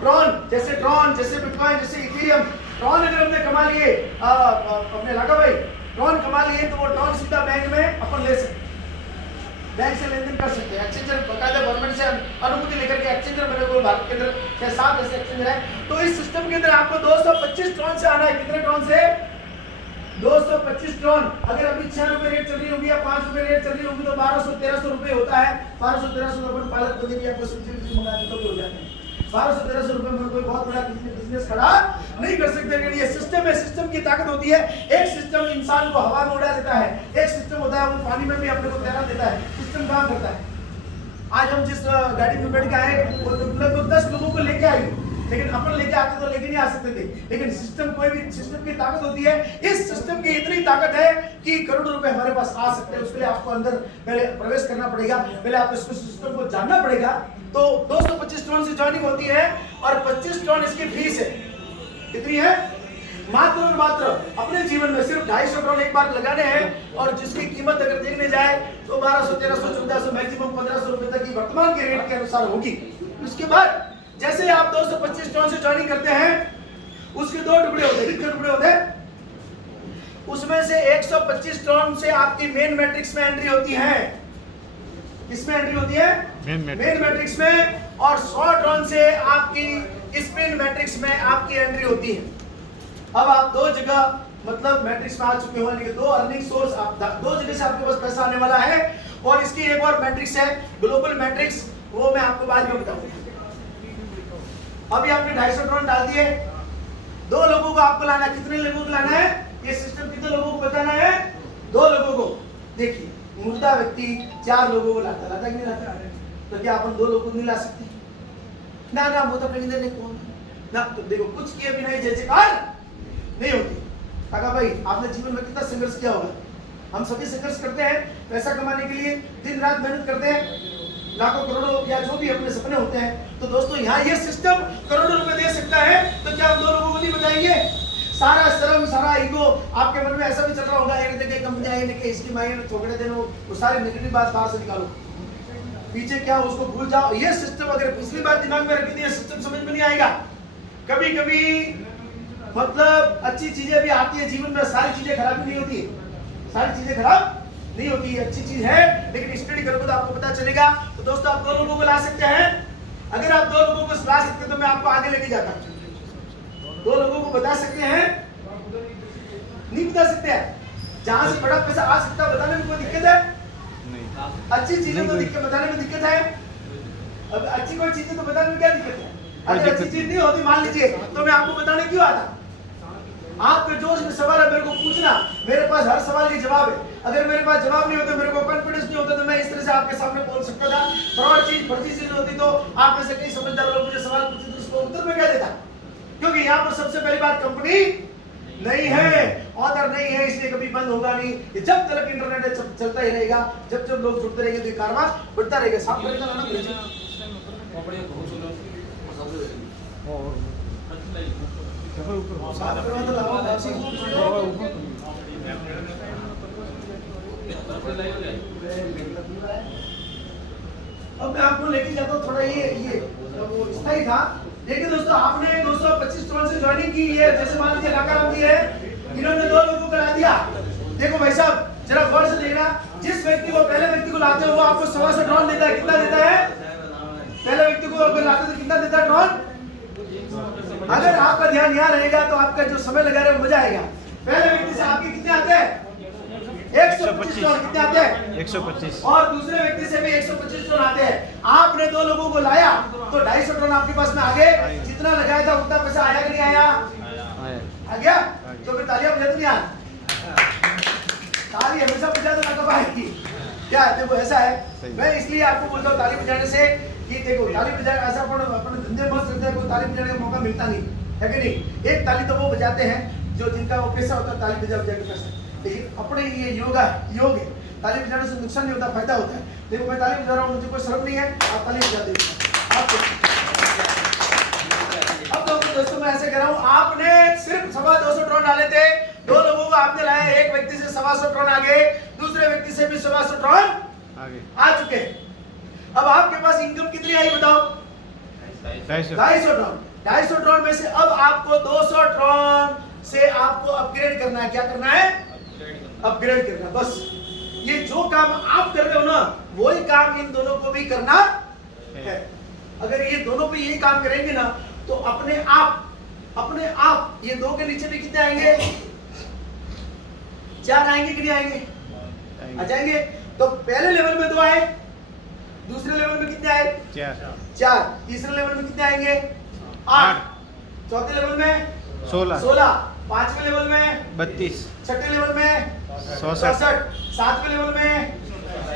Tron जैसे bitcoin जैसे Ethereum, Tron अगर हमने कमा लिए अपने लागा भाई ट्रॉन कमा लिए तो वो ट्रॉन सीधा बैंक में अपन ले सकते, बैंक से लेन देन कर सकते हैं। एक्सचेंजर बकायदा गवर्नमेंट से अनुमति लेकर के एक्सचेंजर मेरे को भारत के अंदर 6-7 ऐसे एक्सचेंजर है। तो इस सिस्टम के अंदर आपको 225 ट्रॉन से आना है। कितने ट्रॉन से? 225 ट्रॉन। अगर अभी 6 रुपए रेट चल रही होगी या 5 रुपए रेट चल रही होगी तो 1200-1300 रुपए होता है। 1200-1300 रुपए पालक बने भी आपको सब्जी मंगा के तो हो जाते हैं। 1200-1300 रुपए में कोई बहुत बड़ा बिजनेस खड़ा नहीं कर सकते। लेकिन ये सिस्टम है, सिस्टम की ताकत होती है। एक सिस्टम इंसान को हवा में उड़ा देता है, एक सिस्टम होता है वो पानी में भी अपने को तैरा देता है। सिस्टम काम करता है। आज हम जिस गाड़ी में बैठ के आए वो लगभग 10 लोगों को लेके आई, लेकिन अपन लेके आते तो लेके नहीं आ सकते थे। लेकिन सिस्टम, कोई भी सिस्टम की ताकत होती है। इस सिस्टम की इतनी ताकत है कि करोड़ों रुपए हमारे पास आ सकते हैं। उसके लिए आपको अंदर पहले प्रवेश करना पड़ेगा, पहले आप इसको सिस्टम को जानना पड़ेगा। तो 225 ट्रॉन से ज्वाइनिंग होती है और 25 ट्रॉन इसकी फीस है। कितनी है? मात्र और मात्र अपने जीवन में सिर्फ 250 ट्रॉन एक बार लगाने हैं और जिसकी कीमत अगर देखने जाए तो 1200-1300-1400 मैक्सिमम 1500 रुपए तक की वर्तमान के रेट के अनुसार होगी। उसके बाद जैसे आप 225 ट्रॉन से ज्वाइनिंग करते हैं उसके 2 टुकड़े होते हैं। कितने टुकड़े होते हैं? उसमें से 125 ट्रॉन से आपकी मेन मैट्रिक्स में एंट्री होती है। किसमें एंट्री होती है? मेन मैट्रिक्स में। और 100 ट्रॉन से आपकी स्पिन मैट्रिक्स में आपकी एंट्री होती है। अब आप 2 जगह मतलब मैट्रिक्स में आ चुके हो, लेकिन 2 अर्निंग सोर्स, आप 2 जगह से आपके पास पैसा आने वाला है। और इसकी एक और मैट्रिक्स है ग्लोबल मैट्रिक्स, वो मैं आपको बाद में बताऊंगा। अभी आपने 250 ट्रॉन डाल दिए, 2 लोगों को आपको लाना है। कितने लोगों को लाना है? ये सिस्टम कितने लोगों को बताना है? 2 लोगों को। देखिए मुर्दा व्यक्ति 4 लोगों को लाता कि नहीं लाता? तो क्या अपन 2 लोगों को नहीं ला सकते? ना वो तो कहीं नहीं कौन ना। तो देखो कुछ किए बिना ही जैसे कार नहीं होती। काका भाई आपने जीवन में कितना संघर्ष किया होगा? हम सभी संघर्ष करते हैं पैसा कमाने के लिए, दिन रात मेहनत करते हैं, लाखों करोड़ों या जो भी अपने सपने होते हैं। तो दोस्तों यहाँ ये सिस्टम करोड़ों रुपए दे सकता है। तो क्या हम 2 लोगों को नहीं बताएंगे? सारा शर्म, सारा ईगो आपके मन में ऐसा भी चल रहा होगा, एक देखिए कंपनी आई लेके इसकी मांगे थोड़े दिन वो सारी नेगेटिव बात बाहर से निकालो, पीछे क्या उसको भूल जाओ। ये सिस्टम अगर पिछली बात दिमाग में रखी थी, सिस्टम समझ में नहीं आएगा। कभी कभी मतलब अच्छी चीजें भी आती है जीवन में, सारी चीजें खराब नहीं होती, सारी चीजें खराब नहीं होती, अच्छी चीज है। लेकिन स्टडी करोगे तो आपको पता चलेगा। तो दोस्तों आप 2 लोगों को ला सकते हैं। अगर आप 2 लोगों को ला सकते तो मैं आपको आगे लेके जाता। 2 लोगों को बता सकते हैं? नहीं बता सकते हैं। जहां से बड़ा पैसा आ सकता है बताने में कोई दिक्कत है? नहीं। अच्छी चीजें तो दिक्कत बताने में दिक्कत है। अब अच्छी कोई चीजें तो बताने में क्या दिक्कत है? अगर अच्छी चीज नहीं होती मान लीजिए तो मैं आपको बताने क्यों आता? आपके जोश में सवाल है, मेरे को पूछना, मेरे पास हर सवाल के जवाब है। अगर मेरे पास जवाब नहीं होता, मेरे को कॉन्फिडेंस नहीं होता, तो मैं इस तरह से आपके सामने बोल सकता था। फ्रॉड चीज, फर्जी चीज होती तो आप में से कई समझदार लोग मुझे सवाल पूछते तो उसको उत्तर में क्या देता? क्योंकि यहाँ पर सबसे पहली बात कंपनी नहीं है, ऑर्डर नहीं है, इसलिए कभी बंद होगा नहीं। ये जब तक इंटरनेट है चलता ही रहेगा। जब जब लोग जुड़ते रहेंगे तो ये कारोबार बढ़ता रहेगा। साफ करेगा ना अब मैं आपको लेके जाता हूँ थोड़ा ये वो स्थायी था। देखिए दोस्तों आपने 225 ट्रॉन से ज्वाइनिंग की है। जैसे मान लीजिए काका दी है, इन्होंने 2 लोगों को ला दिया। देखो भाई साहब जरा गौर से देखना, जिस व्यक्ति को पहले व्यक्ति को लाते हो वो आपको 125 ट्रॉन देता है। कितना देता है? पहले व्यक्ति को अगर लाते तो कितना देता है ट्रॉन? अगर आपका ध्यान यहाँ रहेगा तो आपका जो समय लगा रहे हो मजा आएगा। पहले व्यक्ति से आपके कितने आते हैं? 125 ट्रॉन। कितने आते हैं? 125। और दूसरे व्यक्ति से भी 125 ट्रॉन आते हैं। आपने 2 लोगों को लाया तो 250 ट्रॉन आपके पास में आ गए। जितना लगाया था उतना पैसा आया कि नहीं आया? आ गया। तो फिर तालियां बजा दो यार, ताली हमेशा बजा दो ना कभी। क्या देखो ऐसा है, मैं इसलिए आपको बोलता हूँ ताली बजाने से कि देखो ताली बजाने ऐसा अपने धंधे मस्त रहते हैं, कोई ताली बजाने का मौका मिलता नहीं है कि नहीं। एक ताली तो वो बजाते हैं जो जिनका वो पैसा होता है, ताली बजा के पैसा। लेकिन अपने ये योग है, ताली बजाने से नुकसान नहीं होता, फायदा होता है। देखो मैं ताली बजा रहा हूँ, मुझे कोई शर्म नहीं है, आप ताली बजा दीजिए। अब दोस्तों मैं ऐसे कह रहा हूँ, आपने सिर्फ 225 ट्रॉन डाले थे, 2 लोगों को आपने लाया, एक व्यक्ति से 225 ट्रॉन आ गए, दूसरे व्यक्ति से भी 225 ट्रॉन आ चुके। अब आपके पास इनकम कितनी आई बताओ? 250 ड्रोन। 250 ड्रोन में से अब आपको 200 ड्रोन से आपको अपग्रेड करना है। क्या करना है? अपग्रेड करना। बस ये जो काम आप कर रहे हो ना, वही काम इन दोनों को भी करना है। अगर ये दोनों भी यही काम करेंगे ना, तो अपने आप ये दो के नीचे भी कितने आएंगे? 4 आएंगे कि नहीं आएंगे? आ जाएंगे। तो पहले लेवल में 2 आए, दूसरे लेवल में कितने आए? 4। तीसरे लेवल में कितने आएंगे? 8। चौथे लेवल में 16। पांचवें लेवल में 32। छठे लेवल में 64। सातवें लेवल में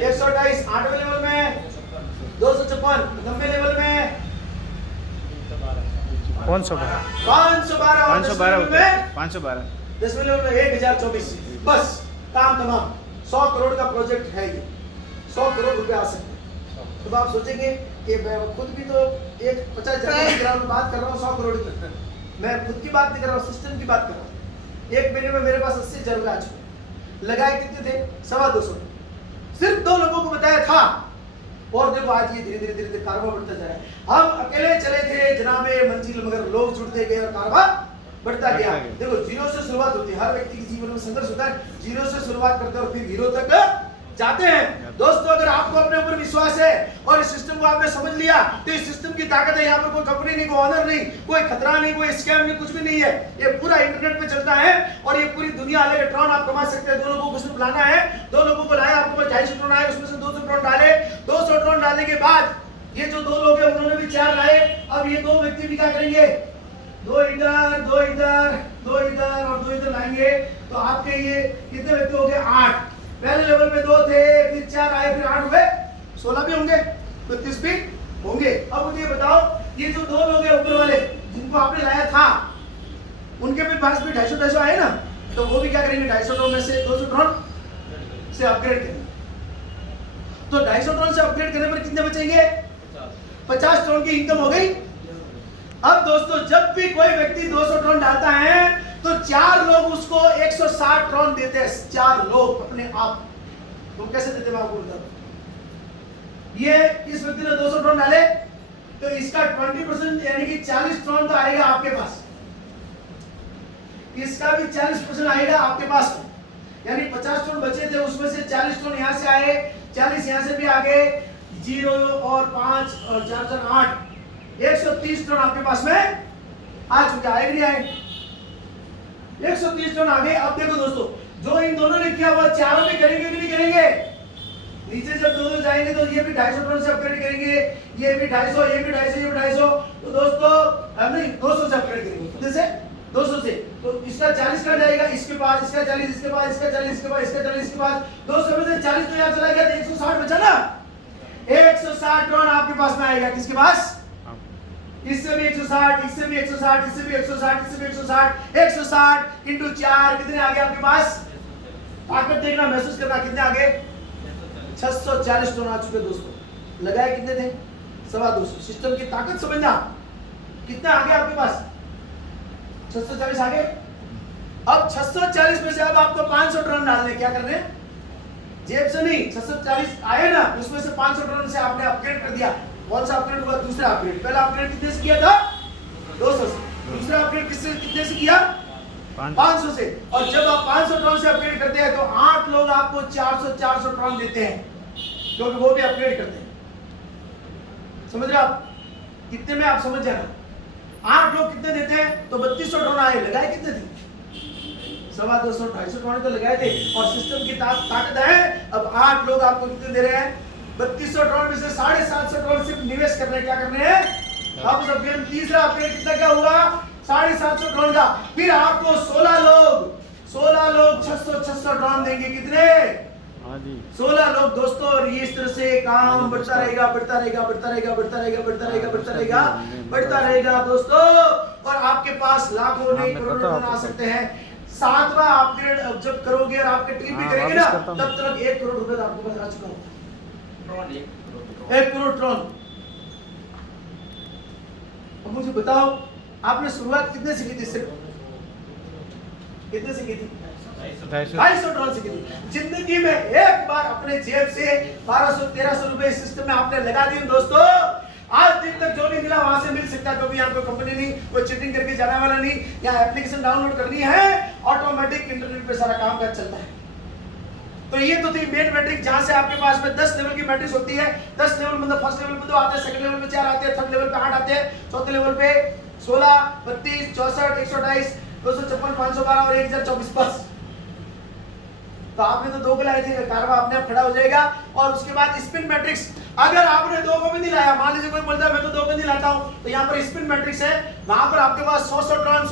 128। आठवें लेवल में 256। नब्बे लेवल में 512। 512। 10वें लेवल में 1024। बस काम तमाम। 100 करोड़ का प्रोजेक्ट है ये। 100 करोड़ रुपए आ सकते हैं। तो आप सोचेंगे कि मैं खुद भी तो एक 50 जनवरी की ग्राउंड में बात कर रहा हूँ 100 करोड़ की। मैं खुद की बात नहीं कर रहा हूँ, सिस्टम की बात कर रहा हूँ। एक महीने में मेरे पास 80 हजार रुपए आ चुके। लगाए कितने थे? 250। सिर्फ 2 लोगों को बताया था, और देखो आज ये धीरे धीरे कारोबार बढ़ता जा रहा है। हम अकेले चले थे जनाबे मंजिल, मगर लोग जुड़ते गए और कारोबार बढ़ता गया। देखो जीरो से शुरुआत होती है। हर व्यक्ति के जीवन में संघर्ष होता है। जीरो से शुरुआत करते हैं और फिर हीरो तक जाते हैं। दोस्तों, अगर आपको अपने ऊपर विश्वास है और इस सिस्टम को आपने समझ लिया, तो इस सिस्टम की ताकत है। यहाँ पर कोई कंपनी नहीं, कोई ऑनर नहीं, कोई खतरा नहीं, कोई स्कैम नहीं, कुछ भी नहीं है। ये पूरा इंटरनेट पे चलता है और ये पूरी दुनिया अलग इलेक्ट्रॉन आप कमा सकते हैं। 2 लोगों को सिर्फ लाना है। 2 लोगों को लाया, आपको 250 ड्रोन आए, उसमें से 200 ड्रोन डाले। 200 ड्रोन डालने के बाद ये जो 2 लोग हैं उन्होंने भी 4 लाए। अब ये 2 व्यक्ति भी क्या करेंगे? 2 इधर, 2 इधर, 2 इधर और 2 इधर लाएंगे। तो आपके ये कितने व्यक्ति हो गए? 8। पहले लेवल में 2 थे, फिर 4 आए, फिर 8 हुए, 16 भी होंगे, 32 भी होंगे। अब मुझे बताओ, ये जो 2 लोग हैं ऊपर वाले जिनको आपने लाया था, उनके भी पास भी 250 आए ना, तो वो भी क्या करेंगे? 250 ड्रोन में से 200 ड्रोन से अपग्रेड करेंगे। तो 250 ड्रोन से अपग्रेड करने पर कितने बचेंगे? 50 ड्रोन की इनकम हो गई। अब दोस्तों, जब भी कोई व्यक्ति 200 ड्रोन डालता है तो 4 लोग उसको 160 ड्रोन देते हैं। 4 लोग अपने आप। तो कैसे देते हैं आपको बता दो। ये इस व्यक्ति ने 200 ड्रोन डाले, तो इसका 20% यानी कि 40 ड्रोन तो आएगा आपके पास। इसका भी 40% आएगा आपके पास में। यानी 50 ड्रोन बचे थे, उसमें से 40 ड्रोन यहाँ से आए, 40 यहाँ से भी आ गए। 0 और 5 और 4 4 8 130 ड्रोन आपके पास में आ चुके। आए नहीं आए? 130 टन आ गए। अब देखो दोस्तों, जो इन दोनों ने किया वो चारों भी करेंगे कि नहीं करेंगे? नीचे जब 2 जाएंगे तो ये भी 250 टन से अपग्रेड करेंगे, ये भी 250, ये भी 250, ये भी 250। तो दोस्तों नहीं, 200 से अपग्रेड करेंगे। कितने से? 200 से। तो इसका 40 का जाएगा, इसके पास इसका 40, इसके पास इसका 40, इसके पास इसका 40, इसके पास 200 में से 40 तो यहाँ चला गया, तो 160 बचा ना। 160 टन आपके पास में आएगा। किसके पास? इससे भी 160, इससे भी 160, इससे भी 160, इससे भी 160। 160 इंटू 4 कितने आ गए आपके पास? ताकत देखना, महसूस करना, कितने आ गए? 640 टन आ चुके दोस्तों। लगाए कितने थे? 250। सिस्टम की ताकत समझना। कितना आ गया आपके पास? 640 आ गए। अब 640 में से अब आपको 500 टन डालने। क्या करने? जेब से नहीं, 640 आए ना, उसमें से 500 टन से आपने अपग्रेड कर दिया। कौन सा अपग्रेड हुआ? दूसरा अपग्रेड। पहला अपग्रेड कितने से किया था? 200 से। दूसरा अपग्रेड कितने से किया? 500 से। और जब आप 500 टन से अपग्रेड करते हैं तो 8 लोग आपको 400 टन देते हैं, क्योंकि वो भी अपग्रेड करते हैं। समझ रहे आप? कितने में आप समझ जाना। 8 लोग कितने देते हैं? तो 3200 टन आए। लगाए कितने थे? 250, 250 टन तो लगाए थे। और सिस्टम की ताकत है। अब 8 लोग आपको कितने दे रहे हैं? 3200 ड्रोन में से 750 ड्रोन सिर्फ निवेश करने। क्या करने हैं? अब सब गेम तीसरा अपग्रेड कितना क्या हुआ? 750 ड्रोन का। फिर आपको 16 लोग 600 ड्रोन देंगे। कितने? 16 लोग दोस्तों। और ये इस तरह से काम बढ़ता रहेगा, बढ़ता रहेगा, बढ़ता रहेगा, बढ़ता रहेगा, बढ़ता रहेगा, बढ़ता रहेगा, बढ़ता रहेगा दोस्तों। और आपके पास लाखों नहीं करोड़ों ड्रोन आ सकते हैं। 7वां अपग्रेड जब करोगे और आपके ट्रिप भी करेंगे ना, तब तक 1 करोड़ रुपए आपके पास आ चुका होगा। 1 करोड़ ड्रोन। अब मुझे बताओ, आपने शुरुआत कितने से की थी? सिर्फ कितने से की थी? 250 ड्रोन से की थी। जिंदगी में एक बार अपने जेब से 1200-1300 रुपए सिस्टम में आपने लगा दिए दोस्तों, आज दिन तक जो नहीं मिला वहां से मिल सकता है, क्योंकि यहाँ कोई कंपनी नहीं, कोई चीटिंग करके जाने वाला नहीं। यहाँ एप्लीकेशन डाउनलोड करनी है, ऑटोमेटिक इंटरनेट पे सारा काम काज चलता है। तो ये तो थी मेन मैट्रिक्स, जहां से आपके पास में 10 लेवल की मैट्रिक्स होती है। 10 लेवल मतलब फर्स्ट लेवल पे 2 आते हैं, सेकंड लेवल पे 4 आते हैं, थर्ड लेवल पे 8 आते हैं, चौथे लेवल पे 16, 32, 64, 128, 256, 512 और 1024 बस। तो आपने तो 2 को लाए थे, कारवा अपने आप खड़ा हो जाएगा। और उसके बाद स्पिन मैट्रिक्स, अगर आपने 2 को भी नहीं लाया, मान लीजिए कोई बोलता है मैं तो 2 को नहीं लाता हूं, तो यहाँ पर स्पिन मैट्रिक्स है, वहां पर आपके पास 100 ट्रॉन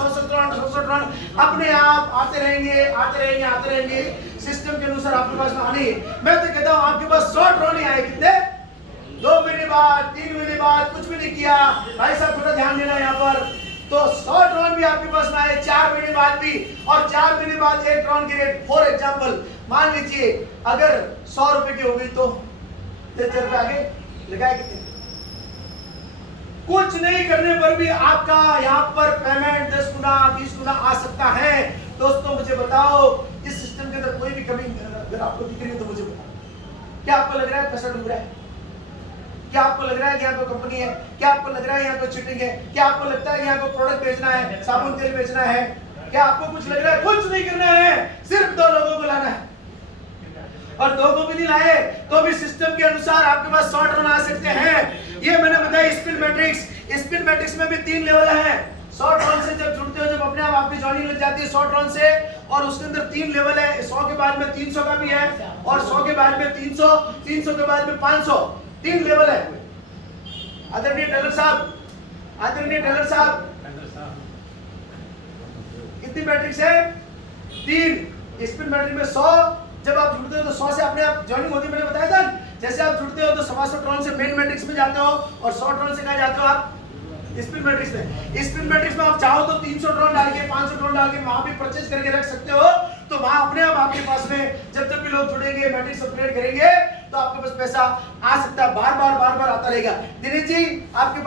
अपने आप आते रहेंगे सिस्टम के अनुसार आपके पास में आने। मैं तो कहता हूं आपके पास 100 ट्रॉन ही आए, कितने? 2 महीने बाद, 3 महीने बाद, कुछ भी नहीं किया भाई साहब, थोड़ा ध्यान देना यहाँ पर। तो 100 ट्रॉन भी आपके पास में आए 4 महीने बाद भी, और 4 महीने बाद 1 ट्रॉन की रेट फॉर एग्जांपल मान लीजिए अगर 100 रुपए की हो गई, तो 73 रुपए आगे लगाए कितने? कुछ नहीं करने पर भी आपका यहाँ पर पेमेंट 10 गुना 20 गुना आ सकता है। दोस्तों मुझे बताओ, इस सिस्टम के अंदर कोई भी कमी अगर आपको दिख रही है तो मुझे बताओ। क्या आपको लग रहा है पैसा डूब रहा है? क्या आपको लग रहा है कि यहाँ कोई कंपनी है? क्या आपको लग रहा है यहाँ कोई चीटिंग है? क्या आपको लगता है कि यहाँ कोई प्रोडक्ट बेचना है, साबुन तेल बेचना है? क्या आपको कुछ लग रहा है? कुछ नहीं करना है, सिर्फ 2 लोगों को लाना है। और 2 को भी नहीं लाए तो भी सिस्टम के अनुसार आपके पास 100 ट्रॉन आ सकते हैं। ये मैंने बताया स्पिन मैट्रिक्स। स्पिन मैट्रिक्स में भी 3 लेवल है। 100 ट्रॉन से जब जुड़ते हो, जब अपने आप आपकी जॉइनिंग लग जाती है 100 ट्रॉन से, और उसके अंदर 3 लेवल है। 100 के बाद में 300 का भी है, और 100 के बाद में 300, 300 के बाद में 500, 3 लेवल है। आदरणीय टेलर साहब, कितनी मैट्रिक्स है? 3। स्पिन मैट्रिक्स में 100, जब आप जुड़ते हो तो 100 से अपने आप जॉइनिंग होती है, मैंने बताया था। जैसे आप जुड़ते हो तो 100 ट्रॉन से मेन मैट्रिक्स में जाते हो, और 100 ट्रॉन से कहाँ जाते हो आप? स्पिन मैट्रिक्स में। स्पिन मैट्रिक्स में आप चाहो तो 300 ट्रॉन डाल के, 500 ट्रॉन डाल के वहां भी परचेज करके रख सकते हो। तो वहां अपने आप आपके पास में जब भी लोग जुड़ेंगे, मैट्रिक्स अपग्रेड करेंगे, तो आपके पास पैसा आ सकता है, बार बार आता रहेगा। दिनेश जी आपके